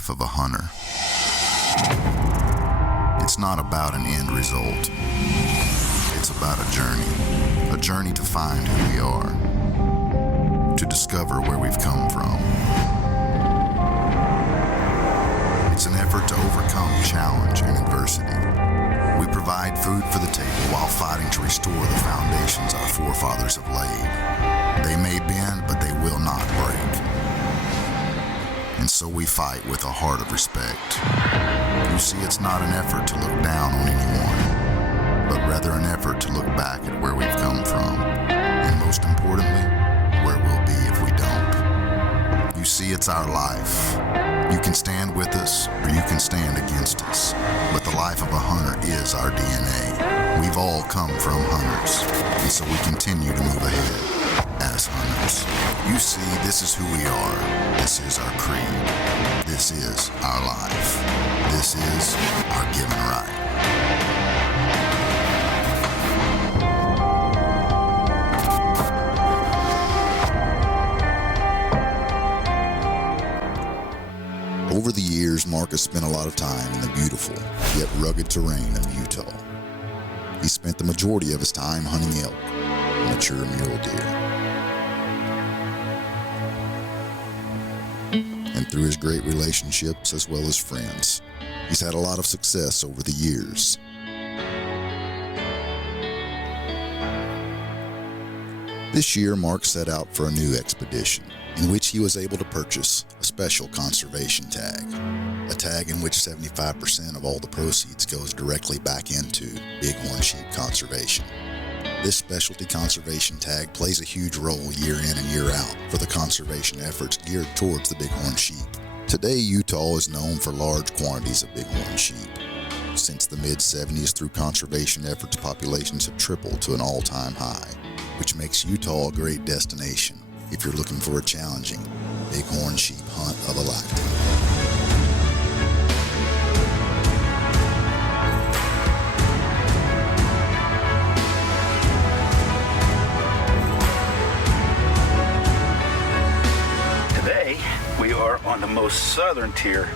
life of a hunter. It's not about an end result. It's about a journey to find who we are, to discover where we've come from. It's an effort to overcome challenge and adversity. We provide food for the table while fighting to restore the foundations our forefathers have laid. They may bend, but they will not break. And so we fight with a heart of respect. You see, it's not an effort to look down on anyone, but rather an effort to look back at where we've come from, and most importantly, where we'll be if we don't. You see, it's our life. You can stand with us, or you can stand against us, but the life of a hunter is our DNA. We've all come from hunters, and so we continue to move ahead as hunters. You see, this is who we are. This is our creed. This is our life. This is our given right. Over the years, Mark has spent a lot of time in the beautiful, yet rugged terrain of Utah. He spent the majority of his time hunting elk, mature mule deer. And through his great relationships as well as friends, he's had a lot of success over the years. This year, Mark set out for a new expedition, in which he was able to purchase a special conservation tag, a tag in which 75% of all the proceeds goes directly back into bighorn sheep conservation. This specialty conservation tag plays a huge role year in and year out for the conservation efforts geared towards the bighorn sheep. Today, Utah is known for large quantities of bighorn sheep. Since the mid-70s, through conservation efforts, populations have tripled to an all-time high, which makes Utah a great destination if you're looking for a challenging bighorn sheep hunt of a lifetime. We are on the most southern tier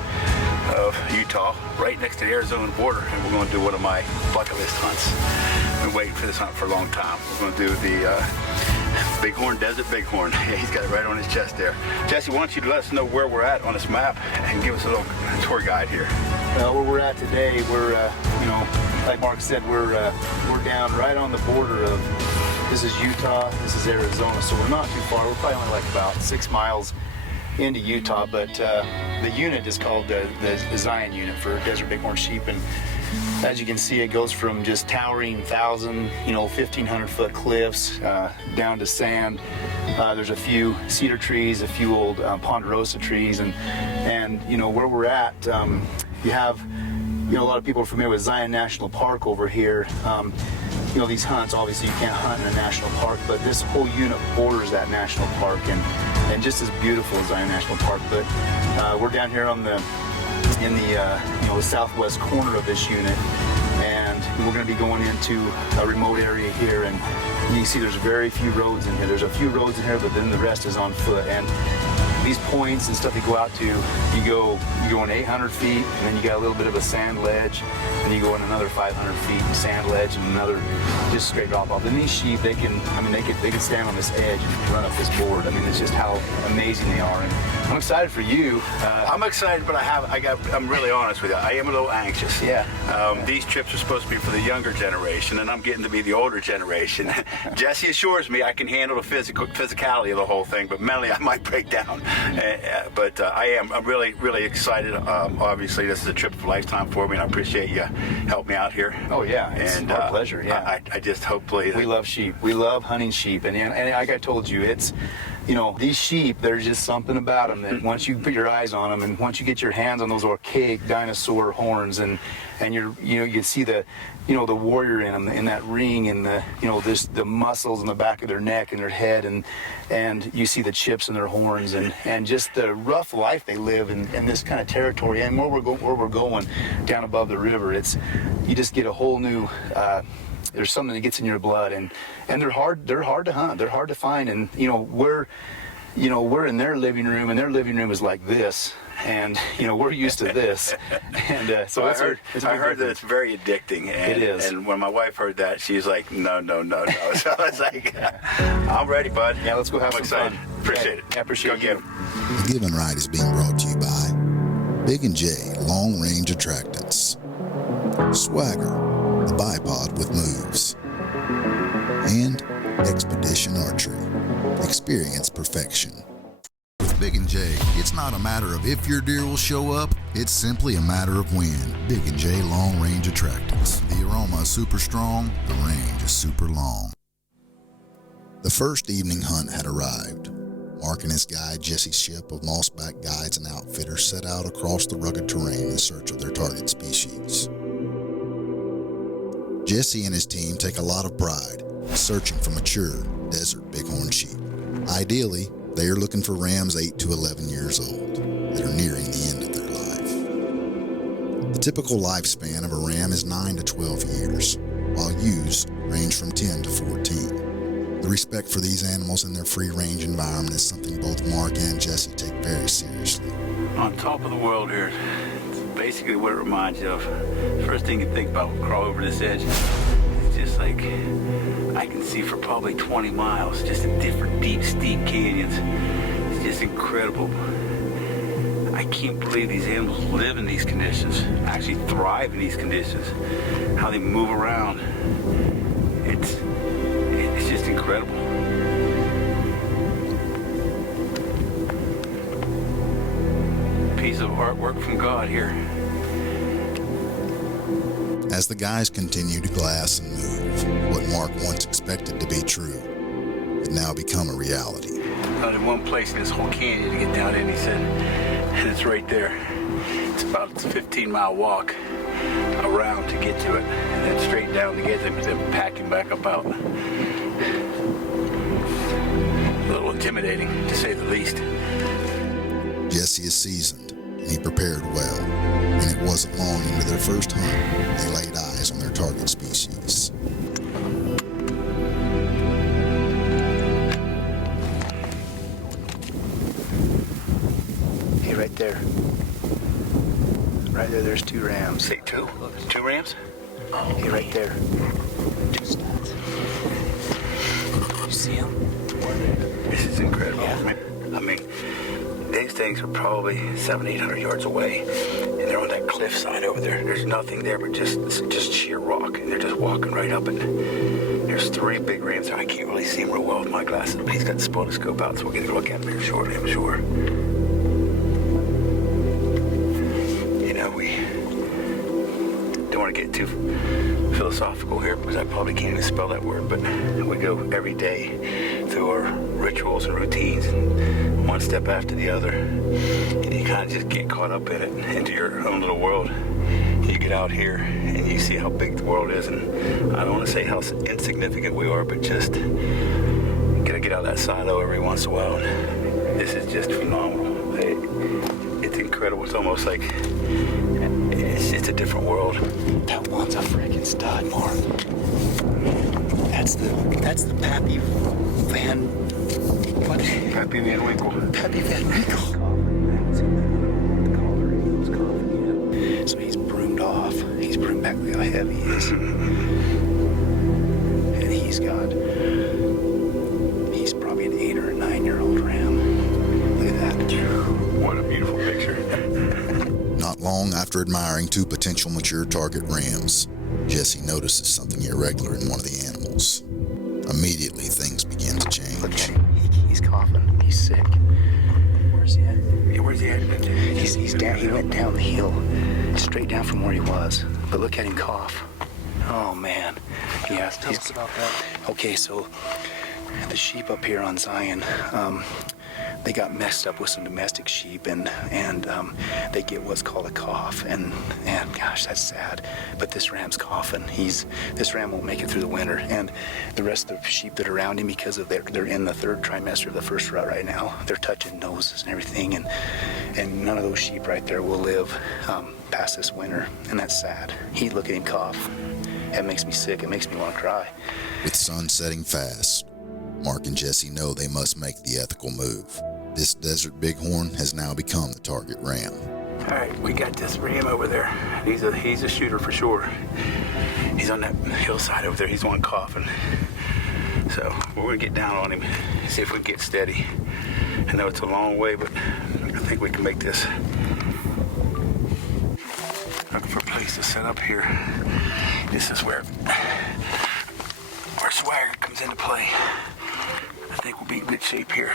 of Utah, right next to the Arizona border, and we're going to do one of my bucket list hunts. I've been waiting for this hunt for a long time. We're going to do the Bighorn, Desert BigHorn. Yeah, he's got it right on his chest there. Jesse, why don't you let us know where we're at on this map and give us a little tour guide here. Where we're at today, we're, like Mark said, we're down right on the border of, this is Utah, this is Arizona, so we're not too far. We're probably only like about 6 miles into Utah, but the unit is called the Zion unit for Desert BigHorn Sheep, and as you can see, it goes from just towering 1,500 foot cliffs down to sand. There's a few cedar trees, a few old ponderosa trees, and where we're at, you have a lot of people are familiar with Zion National Park over here. These hunts, obviously you can't hunt in a national park, but this whole unit borders that national park, and just as beautiful as Zion National Park. But we're down here in the southwest corner of this unit, and we're going to be going into a remote area here, and you can see there's very few roads in here. There's a few roads in here, but then the rest is on foot. And these points and stuff you go out to, you go in 800 feet, and then you got a little bit of a sand ledge, and you go in another 500 feet sand ledge, and another just straight drop off. And these sheep, they can stand on this edge and run up this board. I mean, it's just how amazing they are. And I'm excited for you. I'm excited, but I'm really honest with you. I am a little anxious. Yeah. These trips are supposed to be for the younger generation, and I'm getting to be the older generation. Jesse assures me I can handle the physicality of the whole thing, but mentally I might break down. I'm really, really excited. Obviously, this is a trip of a lifetime for me, and I appreciate you helping me out here. Oh yeah, it's our pleasure. Yeah. I just hopefully we love sheep. We love hunting sheep, and like I told you, it's these sheep. There's just something about them that once you put your eyes on them, and once you get your hands on those archaic dinosaur horns, and you see the the warrior in them, in that ring, and the muscles in the back of their neck and their head, and you see the chips in their horns, and just the rough life they live in this kind of territory, and where we're going down above the river. You just get a whole new. There's something that gets in your blood, and they're hard to hunt. They're hard to find, and we're in their living room, and their living room is like this, and we're used to this. And so I heard that it's very addicting. And, it is. And when my wife heard that, she's like, no. So I was like, I'm ready, bud. Yeah, let's go have some excited. fun. Appreciate it. I appreciate Go you. get 'em. The Given Ride is being brought to you by Big and J Long Range Attractants, Swagger, the bipod with moves, and Expedition Archery. Experience perfection. With Big and J, it's not a matter of if your deer will show up, it's simply a matter of when. Big and J Long Range Attractants. The aroma is super strong, the range is super long. The first evening hunt had arrived. Mark and his guide Jesse Ship of Mossback Guides and Outfitters set out across the rugged terrain in search of their target species. Jesse and his team take a lot of pride searching for mature Desert BigHorn Sheep. Ideally, they are looking for rams 8 to 11 years old that are nearing the end of their life. The typical lifespan of a ram is 9 to 12 years, while ewes range from 10 to 14. The respect for these animals in their free-range environment is something both Mark and Jesse take very seriously. On top of the world here, it's basically what it reminds you of. First thing you think about when you crawl over this edge, it's just like I can see for probably 20 miles, just in different deep, steep canyons. It's just incredible. I can't believe these animals live in these conditions, actually thrive in these conditions, how they move around. It's just incredible. Piece of artwork from God here. As the guys continue to glass and move, what Mark once expected to be true had now become a reality. Found in one place in this whole canyon to get down in, he said, and it's right there. It's about a 15-mile walk around to get to it, and then straight down to get them, and then packing back up out. A little intimidating, to say the least. Jesse is seasoned, and he prepared well, and it wasn't long into their first hunt they laid eyes on their target species. Hey, right there. Right there, there's 2 rams. Say two? 2 rams? Hey, right there. 2 studs. You see them? This is incredible. Yeah. I mean, these things are probably 700-800 yards away, and they're on that cliffside over there. There's nothing there but just sheer rock, and they're just walking right up it. There's 3 big rams there. I can't really see them real well with my glasses, but he's got the spotoscope out, so we'll get a look at them here shortly, I'm sure. We don't want to get too philosophical here because I probably can't even spell that word, but we go every day through our rituals and routines, and one step after the other, and you kind of just get caught up in it, into your own little world. You get out here and you see how big the world is, and I don't want to say how insignificant we are, but just gotta get out of that silo every once in a while. And this is just phenomenal. It's incredible. It's almost like it's a different world. That one's a freaking stud, Mark. That's the Pappy Van... What? Pappy Van Winkle. Pappy Van Winkle. So he's broomed off. He's broomed back. Look how heavy he is. And he's probably an 8 or a 9-year-old ram. Look at that. What a beautiful picture. Not long after admiring 2 potential mature target rams, Jesse notices something irregular in one of the animals. Immediately, things begin to change. Look at him. He's coughing. He's sick. Where's he at? Yeah, where's he at? He's down. He went down the hill, straight down from where he was. But look at him cough. Oh man. Yeah. Tell us about that. Okay, so the sheep up here on Zion, they got messed up with some domestic sheep, and they get what's called a cough, and gosh, that's sad. But this ram's coughing. This ram won't make it through the winter, and the rest of the sheep that are around him, because of they're in the 3rd trimester of the first rut right now. They're touching noses and everything, and none of those sheep right there will live past this winter, and that's sad. Look at him cough. That makes me sick. It makes me want to cry. With sun setting fast, Mark and Jesse know they must make the ethical move. This Desert Bighorn has now become the target ram. All right, we got this ram over there. He's a shooter for sure. He's on that hillside over there. He's the one coughing. So we're gonna get down on him, see if we can get steady. I know it's a long way, but I think we can make this. Looking for a place to set up here. This is where swagger comes into play. I think we'll be in good shape here.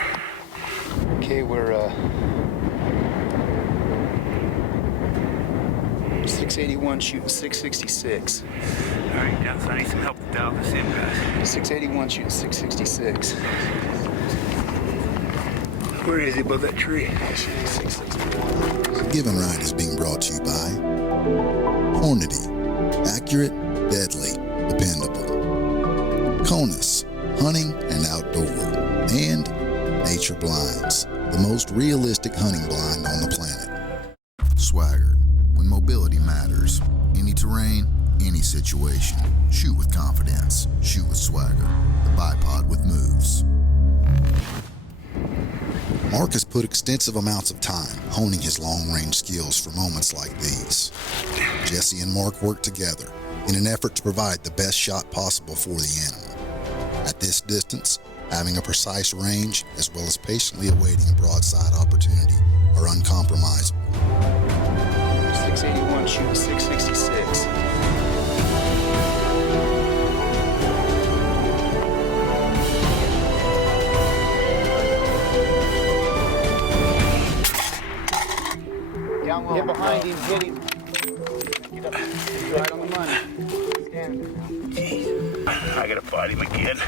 Okay, we're 681 shooting 666. All right, so I need some help to dial this in, guys. 681 shooting 666. Where is he above that tree? Given Right is being brought to you by Hornady, accurate, deadly, dependable. Conus, hunting and outdoor. And Nature Blinds, the most realistic hunting blind on the planet. Swagger, when mobility matters. Any terrain, any situation. Shoot with confidence. Shoot with Swagger, the bipod with moves. Mark has put extensive amounts of time honing his long-range skills for moments like these. Jesse and Mark work together in an effort to provide the best shot possible for the animal. At this distance, having a precise range as well as patiently awaiting a broadside opportunity are uncompromisable. 681 shooting 666. Get behind him, hit him. Get up. He's right on the money. Jeez. I gotta fight him again.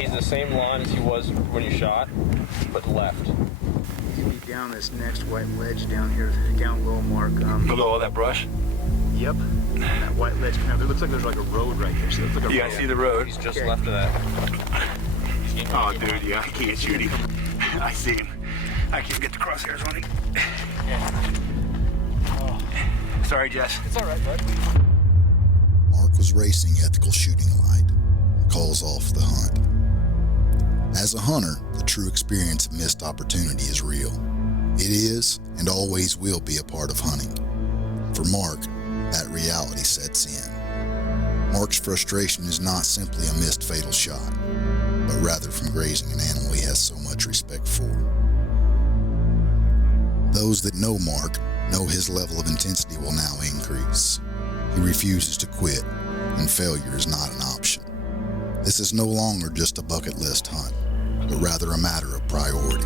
He's the same line as he was when you shot, but left. He's gonna be down this next white ledge down here, down low, Mark. Below all that brush? Yep. That white ledge. It looks like there's like a road right there. So it looks like a Yeah, road. I see the road. He's just left of that. Oh, dude, yeah, I can't shoot him. I see him. I can't get the crosshairs on him. Oh. Sorry, Jess. It's all right, bud. Mark was racing ethical shooting light and calls off the hunt. As a hunter, the true experience of missed opportunity is real. It is and always will be a part of hunting. For Mark, that reality sets in. Mark's frustration is not simply a missed fatal shot, but rather from grazing an animal he has so much respect for. Those that know Mark know his level of intensity will now increase. He refuses to quit, and failure is not an option. This is no longer just a bucket list hunt, but rather a matter of priority.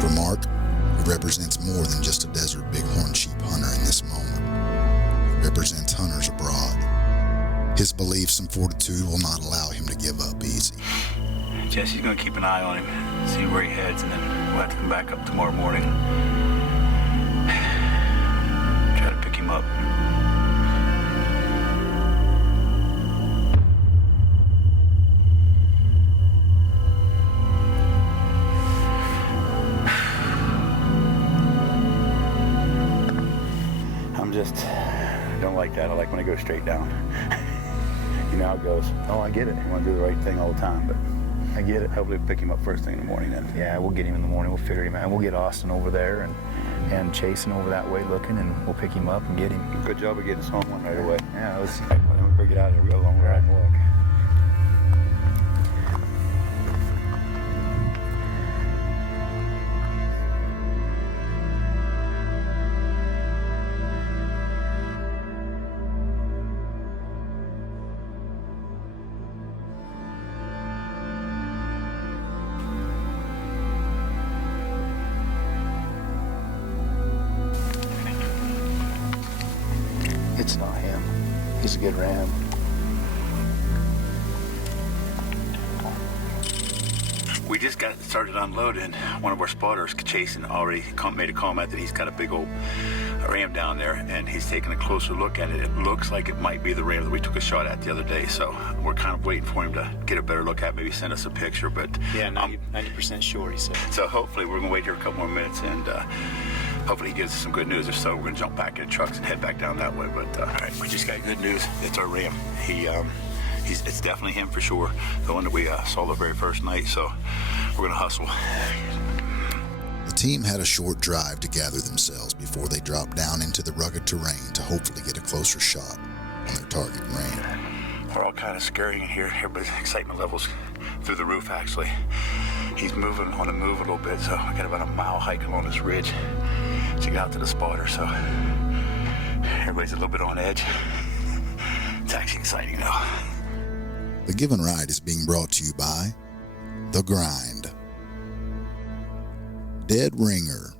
For Mark, it represents more than just a Desert Bighorn Sheep hunter in this moment. It represents hunters abroad. His beliefs and fortitude will not allow him to give up easy. Jesse's gonna keep an eye on him, see where he heads, and then we'll have to come back up tomorrow morning. Try to pick him up. Don't like that. I like when I go straight down. You know how it goes. Oh, I get it. I want to do the right thing all the time, but I get it. hopefully we'll pick him up first thing in the morning then. Yeah, we'll get him in the morning. We'll figure him out. And we'll get Austin over there and chasing over that way looking, and we'll pick him up and get him. Good job of getting us home one right away. Yeah, it was. Right, well, then we'll get out of there. We got a long ride and walk. It's not him. He's a good ram. We just got started unloading. One of our spotters chasing already made a comment that he's got a big old ram down there, and he's taking a closer look at it. It looks like it might be the ram that we took a shot at the other day, so we're kind of waiting for him to get a better look at, maybe send us a picture. But Yeah, 90% sure, he said. so hopefully we're gonna wait here a couple more minutes, and hopefully he gives us some good news. If so, we're gonna jump back in the trucks and head back down that way. But all right, we just got good news. It's our ram. it's definitely him for sure. The one that we saw the very first night. So we're gonna hustle. The team had a short drive to gather themselves before they dropped down into the rugged terrain to hopefully get a closer shot on their target ram. We're all kind of scurrying in here. Everybody's excitement levels through the roof, actually. He's moving on the move a little bit, so I got about a mile hike along this ridge to get out to the spotter, so everybody's a little bit on edge. It's actually exciting now. The Given Ride is being brought to you by The Grind, Dead Ringer,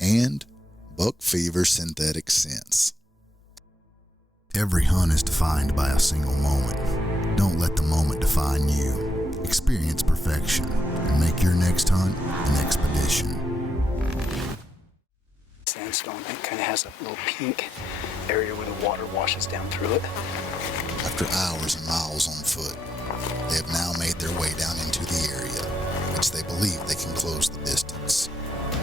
and Buck Fever Synthetic Scents. Every hunt is defined by a single moment. Don't let the moment define you. Experience perfection and make your next hunt an expedition. Sandstone, it kind of has a little pink area where the water washes down through it. After hours and miles on foot, they have now made their way down into the area, which they believe they can close the distance.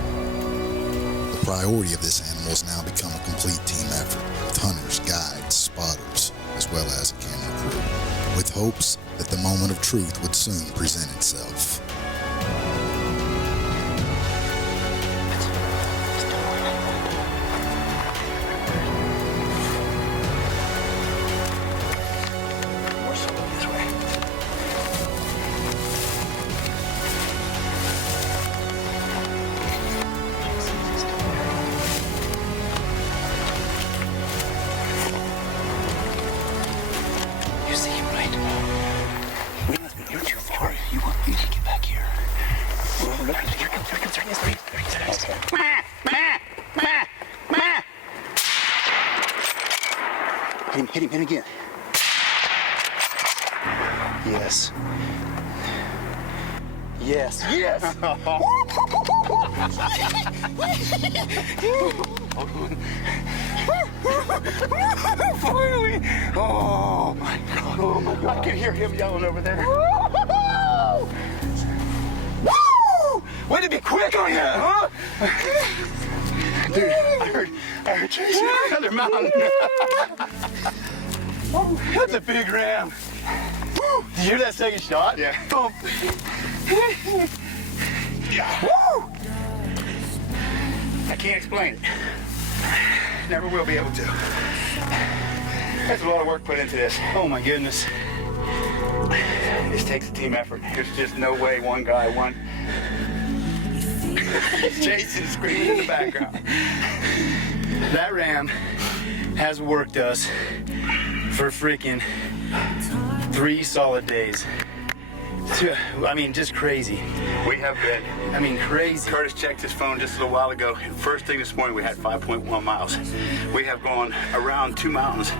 The priority of this animal has now become a complete team effort, with hunters, guides, spotters, as well as a camera crew, with hopes that the moment of truth would soon present itself. Hit him again. Yes. Yes. Yes. Finally. Oh my God. Oh my God. I can hear him yelling over there. Woo! Way to be quick on that, huh? Dude, I heard chasing another mountain. That's a big ram. Woo! Did you hear that second shot? Yeah. Oh. Yeah. Woo! I can't explain it. Never will be able to. There's a lot of work put into this. Oh my goodness. This takes a team effort. There's just no way one guy, he's chasing and screaming in the background. That ram has worked us for freaking 3 solid days. I mean, just crazy. We have been. I mean, crazy. Curtis checked his phone just a little while ago. First thing this morning, we had 5.1 miles. We have gone around 2 mountains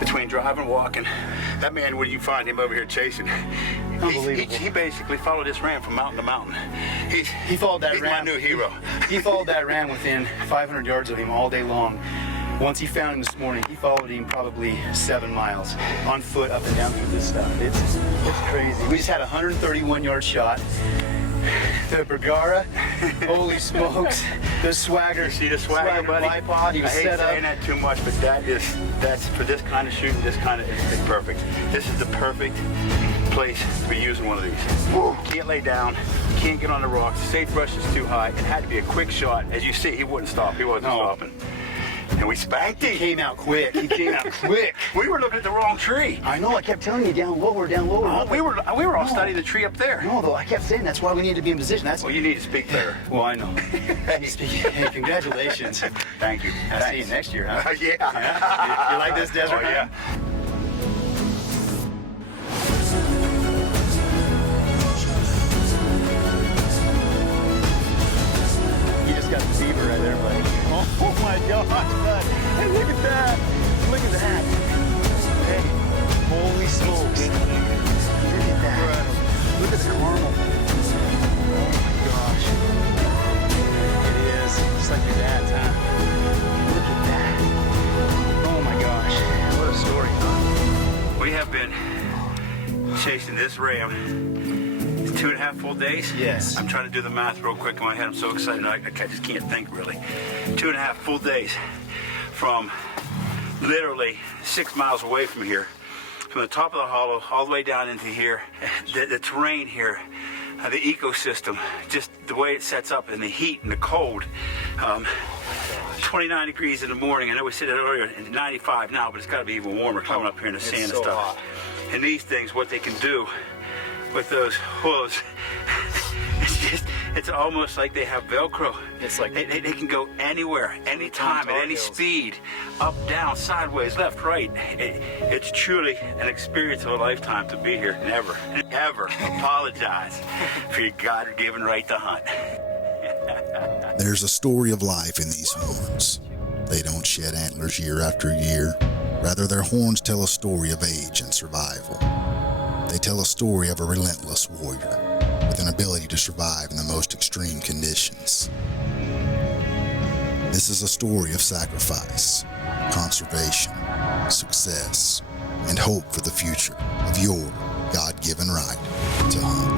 between driving and walking. That man, when you find him over here chasing, Unbelievable. he basically followed this ram from mountain to mountain. He followed that he's ram. my new hero. He followed that ram within 500 yards of him all day long. Once he found him this morning, he followed him probably 7 miles on foot up and down through this stuff. It's crazy. We just had a 131-yard shot. The Bergara, holy smokes, the Swagger. You see the Swagger, buddy? bipod, he was I hate set up. saying that too much, but that's for this kind of shooting. This kind of is perfect. This is the perfect place to be using one of these. Woo. Can't lay down, can't get on the rocks. Sagebrush is too high. It had to be a quick shot. As you see, he wouldn't stop. He wasn't stopping. And we spanked him. He came out quick. He came out quick. We were looking at the wrong tree. I know. I kept telling you down lower, down lower. Oh, we were all studying the tree up there. No, though I kept saying that's why we need to be in position. That's Well, you need to speak better. Well, I know. Hey, congratulations. Thank you. I'll see you next year, huh? Yeah. You like this desert? Oh, yeah. You just got the fever right there, buddy. Oh my gosh, bud. Hey, look at that. Look at that. Hey, holy smokes. Look at that. Look at the caramel. Oh my gosh. It is. Just like your dad's, huh? Look at that. Oh my gosh. What a story, huh? We have been chasing this ram. 2.5 full days? Yes. I'm trying to do the math real quick in my head. I'm so excited. I just can't think really. 2.5 full days from literally 6 miles away from here from the top of the hollow all the way down into here. The terrain here, the ecosystem, just the way it sets up, and the heat and the cold. 29 degrees in the morning. I know we said it earlier, and 95 now, but it's got to be even warmer coming up here in the sand and so stuff. hot. And these things, what they can do with those hooves, it's almost like they have Velcro. It's like they can go anywhere, anytime, at any speed, up, down, sideways, left, right. It's truly an experience of a lifetime to be here. Never, ever apologize for your God-given right to hunt. There's a story of life in these horns. They don't shed antlers year after year. Rather, their horns tell a story of age and survival. They tell a story of a relentless warrior with an ability to survive in the most extreme conditions. This is a story of sacrifice, conservation, success, and hope for the future of your God-given right to hunt.